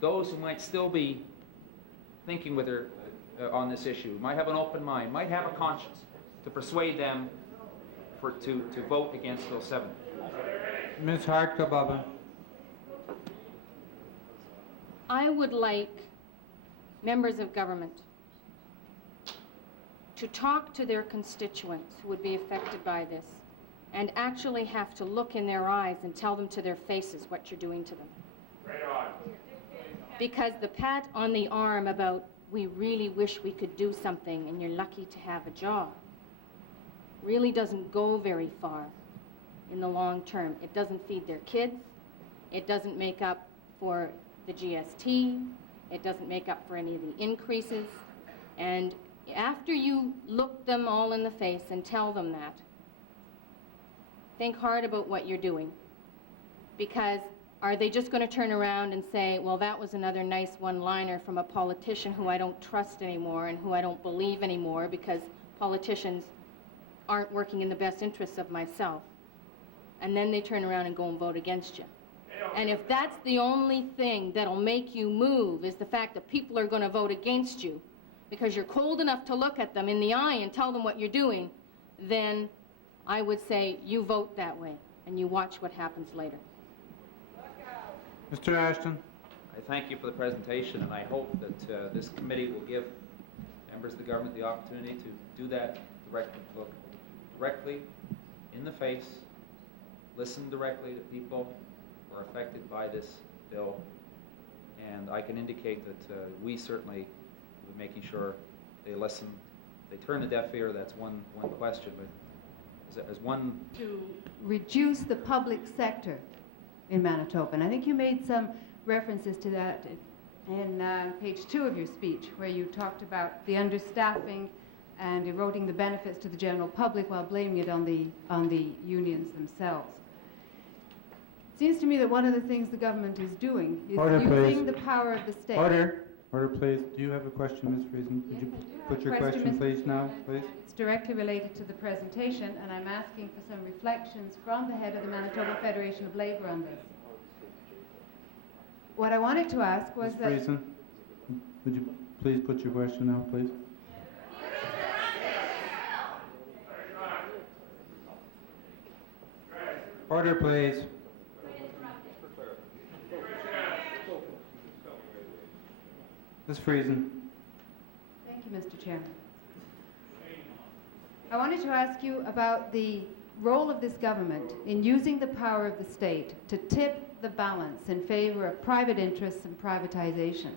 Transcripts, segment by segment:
those who might still be thinking with their, on this issue, might have an open mind, might have a conscience, to persuade them to vote against Bill 7. Ms. Hart, Kulbaba. I would like members of government to talk to their constituents who would be affected by this and actually have to look in their eyes and tell them to their faces what you're doing to them. Right on. Because the pat on the arm about, we really wish we could do something and you're lucky to have a job, really doesn't go very far in the long term. It doesn't feed their kids. It doesn't make up for the GST. It doesn't make up for any of the increases. And after you look them all in the face and tell them that, think hard about what you're doing. Because are they just going to turn around and say, well, that was another nice one-liner from a politician who I don't trust anymore and who I don't believe anymore because politicians aren't working in the best interests of myself. And then they turn around and go and vote against you. And if that's the only thing that'll make you move is the fact that people are going to vote against you because you're cold enough to look at them in the eye and tell them what you're doing, then I would say you vote that way and you watch what happens later. Mr. Ashton. I thank you for the presentation, and I hope that this committee will give members of the government the opportunity to do that directly, look directly in the face, listen directly to people who are affected by this bill, and I can indicate that we certainly will be making sure they listen. They turn a deaf ear, that's one question, but as one... To reduce the public sector in Manitoba, and I think you made some references to that in page 2 of your speech, where you talked about the understaffing and eroding the benefits to the general public while blaming it on the unions themselves. It seems to me that one of the things the government is doing is using the power of the state. Order, please. Do you have a question, Ms. Friesen? Would you put your question, please, now, please? It's directly related to the presentation, and I'm asking for some reflections from the head of the Manitoba Federation of Labour on this. What I wanted to ask was that... Ms. Friesen, would you please put your question now, please? Order, please. Ms. Friesen. Thank you, Mr. Chairman. I wanted to ask you about the role of this government in using the power of the state to tip the balance in favor of private interests and privatization.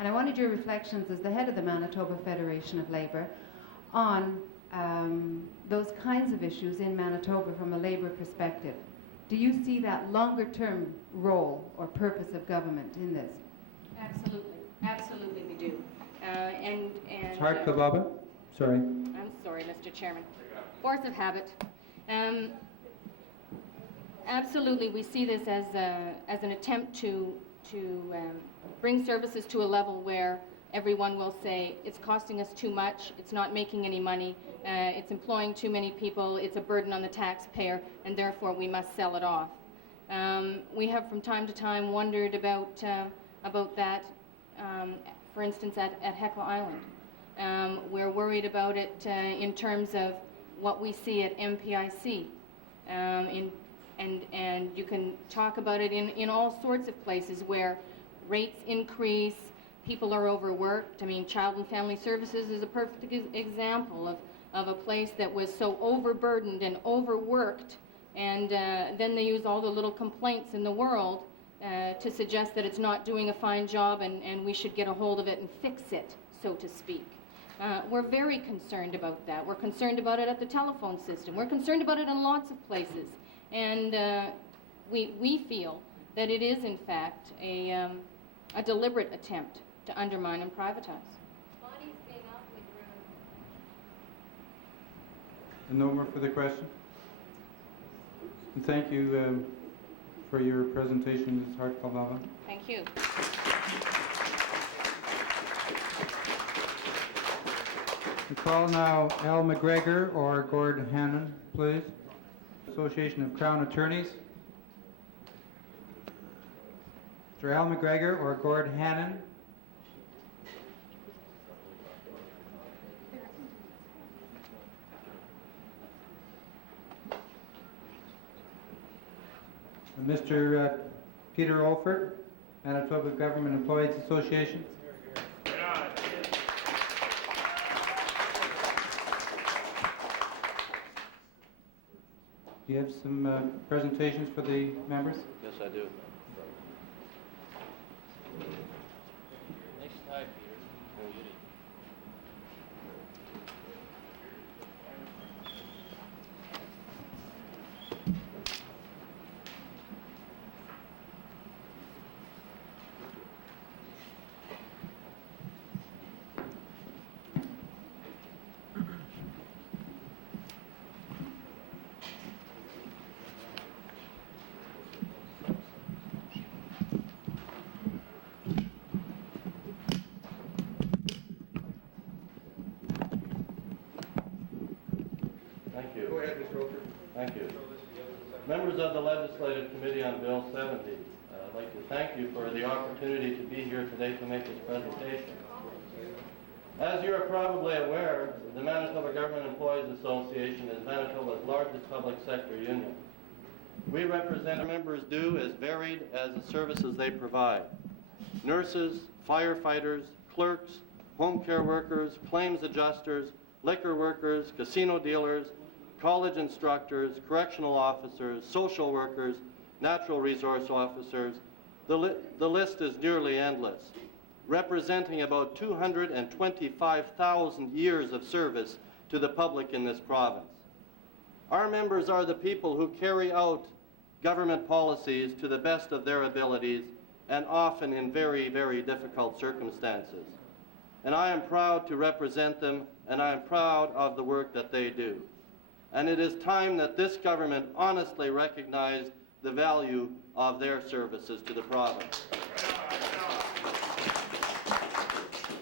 And I wanted your reflections as the head of the Manitoba Federation of Labour on those kinds of issues in Manitoba from a labour perspective. Do you see that longer-term role or purpose of government in this? Absolutely. Absolutely we do. Ms. Hart, Kulbaba. Sorry. I'm sorry, Mr. Chairman. Force of habit. Absolutely, we see this as an attempt to bring services to a level where everyone will say it's costing us too much, it's not making any money, it's employing too many people, it's a burden on the taxpayer, and therefore we must sell it off. We have from time to time wondered about that, for instance, at Heckle Island. We're worried about it in terms of what we see at MPIC. And you can talk about it in all sorts of places where rates increase, people are overworked. I mean, Child and Family Services is a perfect example of a place that was so overburdened and overworked, and then they use all the little complaints in the world to suggest that it's not doing a fine job and we should get a hold of it and fix it, so to speak. We're very concerned about that. We're concerned about it at the telephone system. We're concerned about it in lots of places. And we feel that it is, in fact, a deliberate attempt to undermine and privatize. And no more for the question? And thank you for your presentation, Ms. Hart, Kulbaba. Thank you. We call now Al McGregor or Gord Hannon, please. Association of Crown Attorneys. Mr. Al McGregor or Gord Hannon. Mr. Peter Olfert, Manitoba Government Employees Association. Do you have some presentations for the members? Yes, I do. Nice tie, Peter. No, you didn't. Thank you. Go ahead, Mr. Olfert. Thank you. Members of the Legislative Committee on Bill 70, I'd like to thank you for the opportunity to be here today to make this presentation. As you are probably aware, the Manitoba Government Employees Association is Manitoba's largest public sector union. We represent our members do as varied as the services they provide. Nurses, firefighters, clerks, home care workers, claims adjusters, liquor workers, casino dealers, college instructors, correctional officers, social workers, natural resource officers. The list is nearly endless, representing about 225,000 years of service to the public in this province. Our members are the people who carry out government policies to the best of their abilities and often in very, very difficult circumstances. And I am proud to represent them, and I am proud of the work that they do. And it is time that this government honestly recognized the value of their services to the province.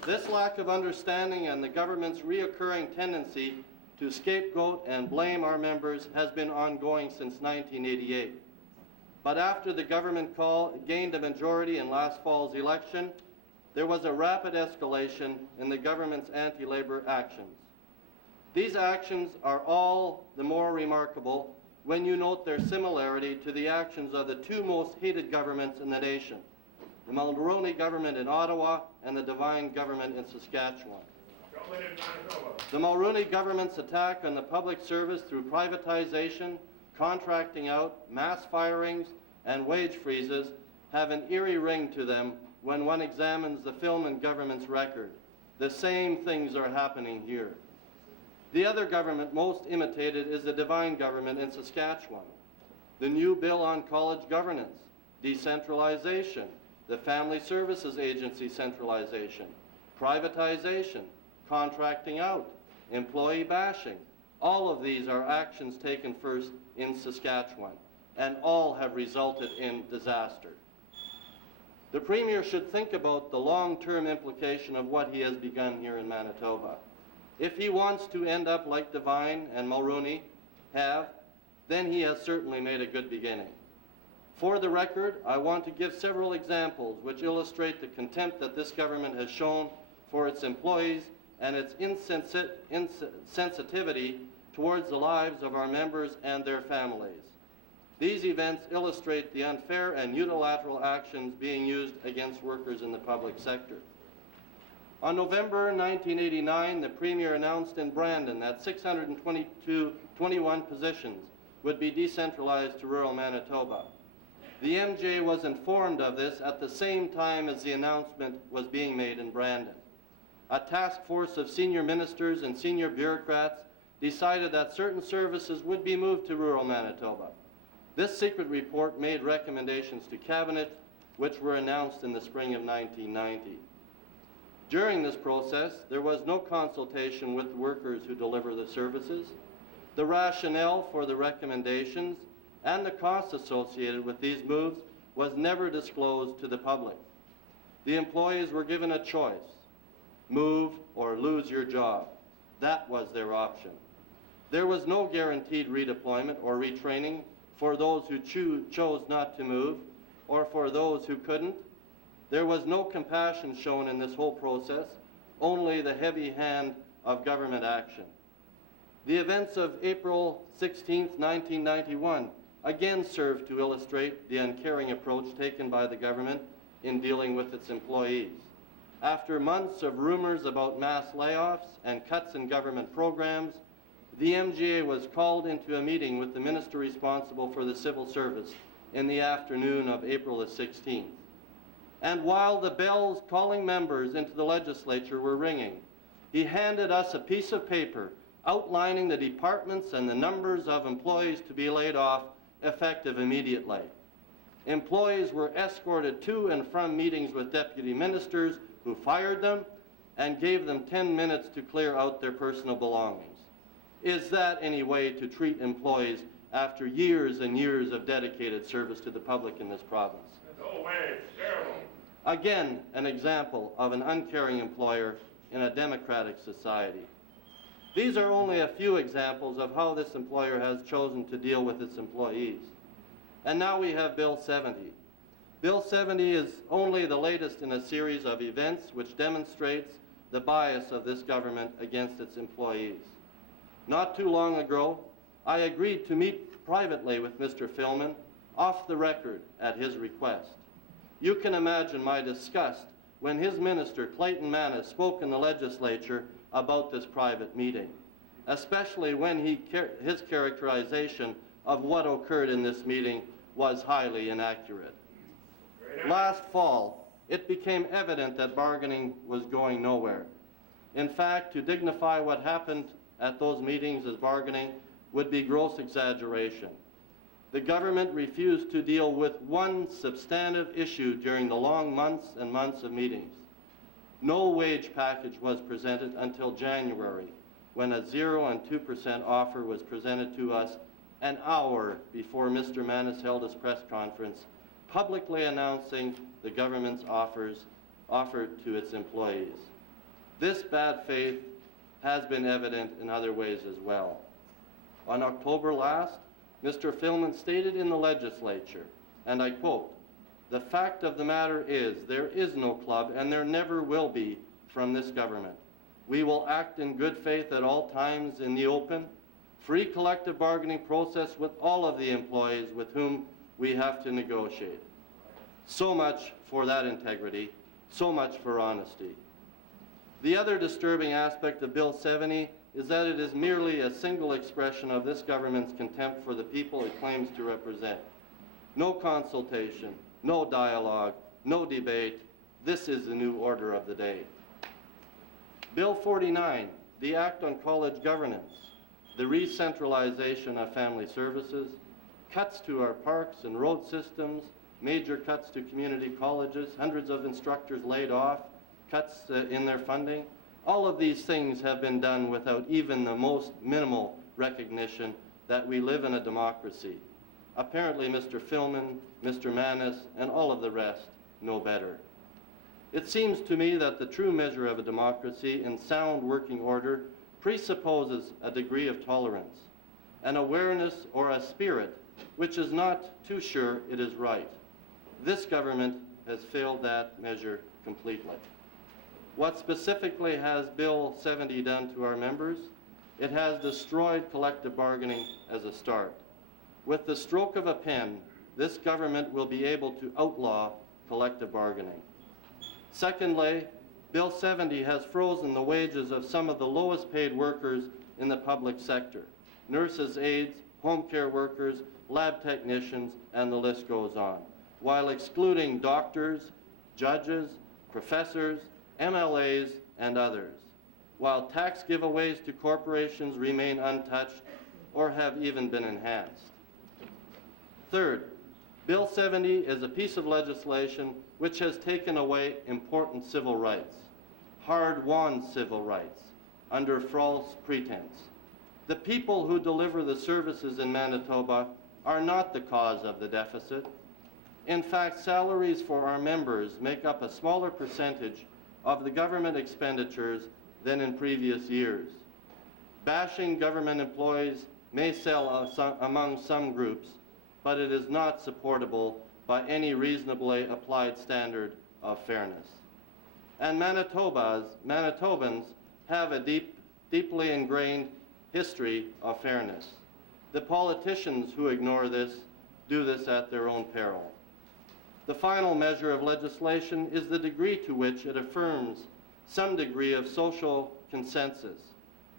This lack of understanding and the government's reoccurring tendency to scapegoat and blame our members has been ongoing since 1988. But after the government gained a majority in last fall's election, there was a rapid escalation in the government's anti-labor actions. These actions are all the more remarkable when you note their similarity to the actions of the two most hated governments in the nation, the Mulroney government in Ottawa and the Devine government in Saskatchewan. The Mulroney government's attack on the public service through privatization, contracting out, mass firings, and wage freezes have an eerie ring to them when one examines the film and government's record. The same things are happening here. The other government most imitated is the Devine government in Saskatchewan. The new bill on college governance, decentralization, the Family Services Agency centralization, privatization, contracting out, employee bashing. All of these are actions taken first in Saskatchewan, and all have resulted in disaster. The Premier should think about the long-term implication of what he has begun here in Manitoba. If he wants to end up like Devine and Mulroney have, then he has certainly made a good beginning. For the record, I want to give several examples which illustrate the contempt that this government has shown for its employees and its insensitivity towards the lives of our members and their families. These events illustrate the unfair and unilateral actions being used against workers in the public sector. On November 1989, the Premier announced in Brandon that 621 positions would be decentralized to rural Manitoba. The MJ was informed of this at the same time as the announcement was being made in Brandon. A task force of senior ministers and senior bureaucrats decided that certain services would be moved to rural Manitoba. This secret report made recommendations to Cabinet, which were announced in the spring of 1990. During this process, there was no consultation with the workers who deliver the services. The rationale for the recommendations and the costs associated with these moves was never disclosed to the public. The employees were given a choice: move or lose your job. That was their option. There was no guaranteed redeployment or retraining for those who chose not to move or for those who couldn't, There was no compassion shown in this whole process, only the heavy hand of government action. The events of April 16, 1991, again served to illustrate the uncaring approach taken by the government in dealing with its employees. After months of rumors about mass layoffs and cuts in government programs, the MGA was called into a meeting with the minister responsible for the civil service in the afternoon of April the 16th. And while the bells calling members into the legislature were ringing, he handed us a piece of paper outlining the departments and the numbers of employees to be laid off effective immediately. Employees were escorted to and from meetings with deputy ministers who fired them and gave them 10 minutes to clear out their personal belongings. Is that any way to treat employees after years and years of dedicated service to the public in this province? No way, it's terrible. Again, an example of an uncaring employer in a democratic society. These are only a few examples of how this employer has chosen to deal with its employees. And now we have Bill 70. Bill 70 is only the latest in a series of events which demonstrates the bias of this government against its employees. Not too long ago, I agreed to meet privately with Mr. Filman off the record at his request. You can imagine my disgust when his minister, Clayton Mannis, spoke in the legislature about this private meeting, especially when his characterization of what occurred in this meeting was highly inaccurate. Last fall, it became evident that bargaining was going nowhere. In fact, to dignify what happened at those meetings as bargaining would be gross exaggeration. The government refused to deal with one substantive issue during the long months and months of meetings. No wage package was presented until January, when a 0 and 2% offer was presented to us an hour before Mr. Mannis held his press conference, publicly announcing the government's offer to its employees. This bad faith has been evident in other ways as well. On October last, Mr. Filman stated in the legislature, and I quote, "The fact of the matter is there is no club and there never will be from this government. We will act in good faith at all times in the open, free collective bargaining process with all of the employees with whom we have to negotiate." So much for that integrity, so much for honesty. The other disturbing aspect of Bill 70 is that it is merely a single expression of this government's contempt for the people it claims to represent. No consultation, no dialogue, no debate. This is the new order of the day. Bill 49, the Act on College Governance, the re-centralization of family services, cuts to our parks and road systems, major cuts to community colleges, hundreds of instructors laid off, cuts in their funding. All of these things have been done without even the most minimal recognition that we live in a democracy. Apparently, Mr. Filman, Mr. Mannis, and all of the rest know better. It seems to me that the true measure of a democracy in sound working order presupposes a degree of tolerance, an awareness or a spirit which is not too sure it is right. This government has failed that measure completely. What specifically has Bill 70 done to our members? It has destroyed collective bargaining as a start. With the stroke of a pen, this government will be able to outlaw collective bargaining. Secondly, Bill 70 has frozen the wages of some of the lowest paid workers in the public sector: nurses, aides, home care workers, lab technicians, and the list goes on, while excluding doctors, judges, professors, MLAs, and others, while tax giveaways to corporations remain untouched or have even been enhanced. Third, Bill 70 is a piece of legislation which has taken away important civil rights, hard-won civil rights, under false pretense. The people who deliver the services in Manitoba are not the cause of the deficit. In fact, salaries for our members make up a smaller percentage of the government expenditures than in previous years. Bashing government employees may sell among some groups, but it is not supportable by any reasonably applied standard of fairness. And Manitobans have a deeply ingrained history of fairness. The politicians who ignore this do this at their own peril. The final measure of legislation is the degree to which it affirms some degree of social consensus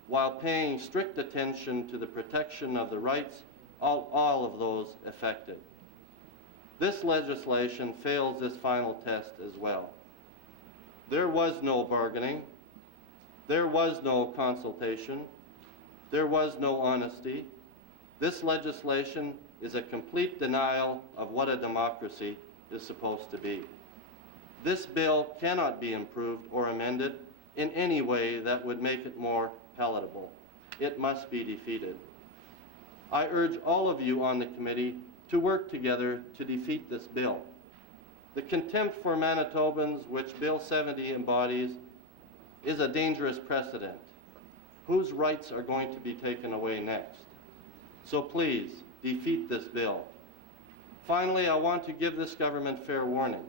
while paying strict attention to the protection of the rights of all of those affected. This legislation fails this final test as well. There was no bargaining, there was no consultation, there was no honesty. This legislation is a complete denial of what a democracy is supposed to be. This bill cannot be improved or amended in any way that would make it more palatable. It must be defeated. I urge all of you on the committee to work together to defeat this bill. The contempt for Manitobans, which Bill 70 embodies, is a dangerous precedent. Whose rights are going to be taken away next? So please, defeat this bill. Finally, I want to give this government fair warning.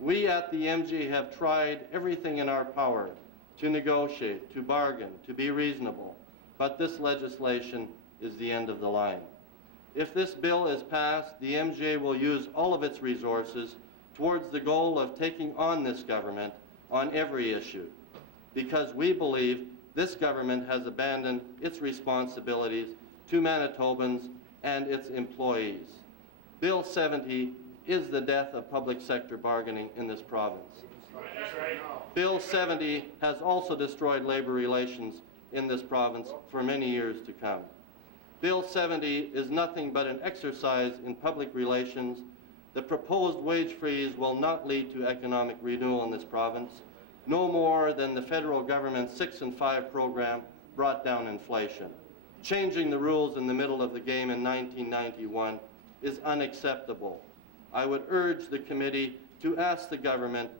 We at the MG have tried everything in our power to negotiate, to bargain, to be reasonable, but this legislation is the end of the line. If this bill is passed, the MGA will use all of its resources towards the goal of taking on this government on every issue, because we believe this government has abandoned its responsibilities to Manitobans and its employees. Bill 70 is the death of public sector bargaining in this province. Bill 70 has also destroyed labor relations in this province for many years to come. Bill 70 is nothing but an exercise in public relations. The proposed wage freeze will not lead to economic renewal in this province, no more than the federal government's 6 and 5 program brought down inflation. Changing the rules in the middle of the game in 1991 is unacceptable. I would urge the committee to ask the government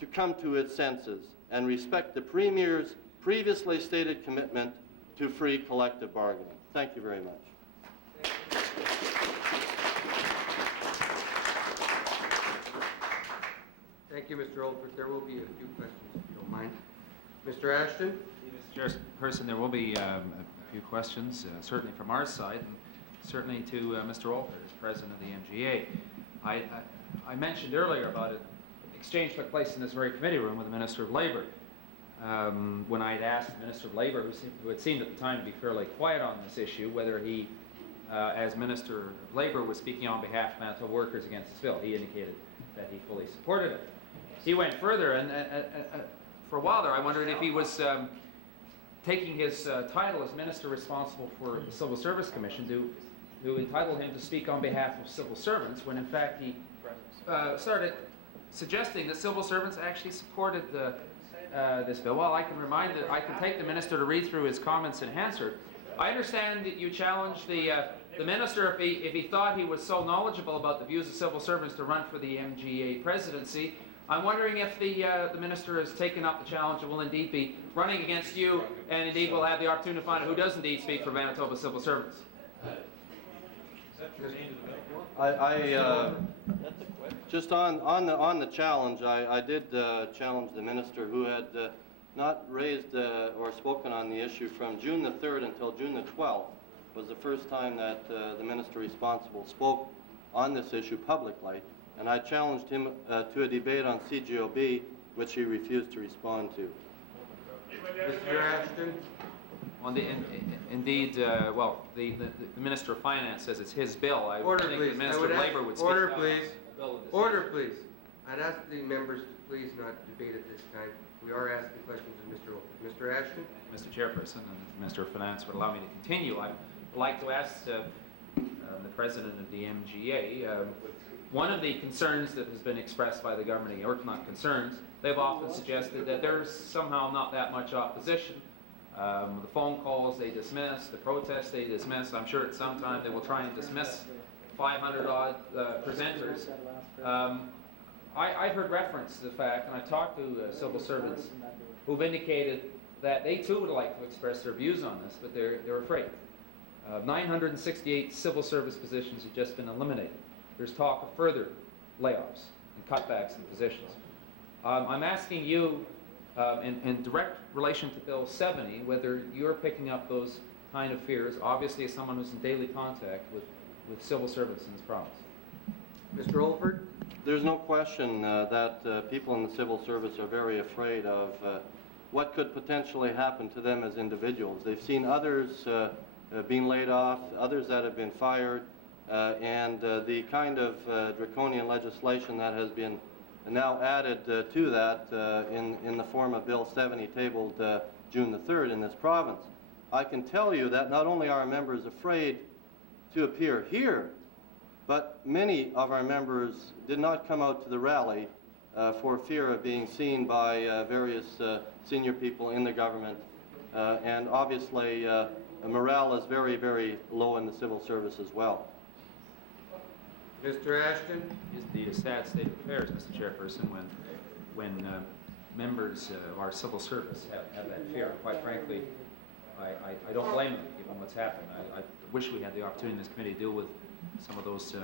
to come to its senses and respect the Premier's previously stated commitment to free collective bargaining. Thank you very much. Thank you, Mr. Olfert. There will be a few questions, if you don't mind. Mr. Ashton? Mr. Chairperson, there will be a few questions, certainly from our side, and certainly to Mr. Olfert, as President of the MGA. I mentioned earlier about an exchange took place in this very committee room with the Minister of Labour. When I had asked the Minister of Labour, who had seemed at the time to be fairly quiet on this issue, whether he, as Minister of Labour, was speaking on behalf of Manitoba workers against this bill. He indicated that he fully supported it. He went further, and for a while there I wondered if he was taking his title as Minister responsible for the Civil Service Commission to entitle him to speak on behalf of civil servants, when in fact he started suggesting that civil servants actually supported this bill. Well, I can take the minister to read through his comments in Hansard. I understand that you challenged the minister if he thought he was so knowledgeable about the views of civil servants to run for the MGA presidency. I'm wondering if the minister has taken up the challenge and will indeed be running against you, and indeed will have the opportunity to find out who does indeed speak for Manitoba civil servants. Just on the challenge, I did challenge the minister, who had not raised or spoken on the issue from June the 3rd until June the 12th. Was the first time that the minister responsible spoke on this issue publicly, and I challenged him to a debate on CGOB, which he refused to respond to. Mr. Ashton? Indeed, well, the Minister of Finance says it's his bill. I Order, think please. the Minister of Labour would speak Order, about please. a bill of this Order, nature. please. I'd ask the members to please not debate at this time. We are asking questions of Mr. Olfert. Mr. Ashton? Mr. Chairperson, and if the Minister of Finance would allow me to continue, I would like to ask the President of the MGA, one of the concerns that has been expressed by the government, or not concerns, they've often suggested that there's somehow not that much opposition. The phone calls they dismiss, the protests they dismiss. I'm sure at some time they will try and dismiss 500-odd presenters. I've heard reference to the fact, and I've talked to civil servants who've indicated that they too would like to express their views on this, but they're afraid. 968 civil service positions have just been eliminated. There's talk of further layoffs and cutbacks in positions. I'm asking you, in direct relation to Bill 70, whether you're picking up those kind of fears, obviously as someone who's in daily contact with civil service in this province. Mr. Olfert? There's no question that people in the civil service are very afraid of what could potentially happen to them as individuals. They've seen others being laid off, others that have been fired, and the kind of draconian legislation that has been now added to that in the form of Bill 70 tabled June the 3rd in this province. I can tell you that not only are our members afraid to appear here, but many of our members did not come out to the rally for fear of being seen by various senior people in the government. And obviously, morale is very, very low in the civil service as well. Mr. Ashton? It is indeed a sad state of affairs, Mr. Chairperson, when members of our civil service have that fear. Quite frankly, I don't blame them given what's happened. I wish we had the opportunity in this committee to deal with some of those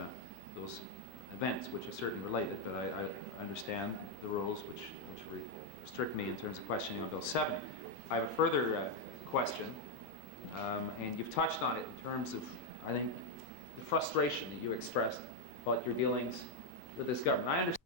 events, which are certainly related, but I understand the rules which restrict me in terms of questioning on Bill 70. I have a further question, and you've touched on it in terms of, I think, the frustration that you expressed about your dealings with this government. I understand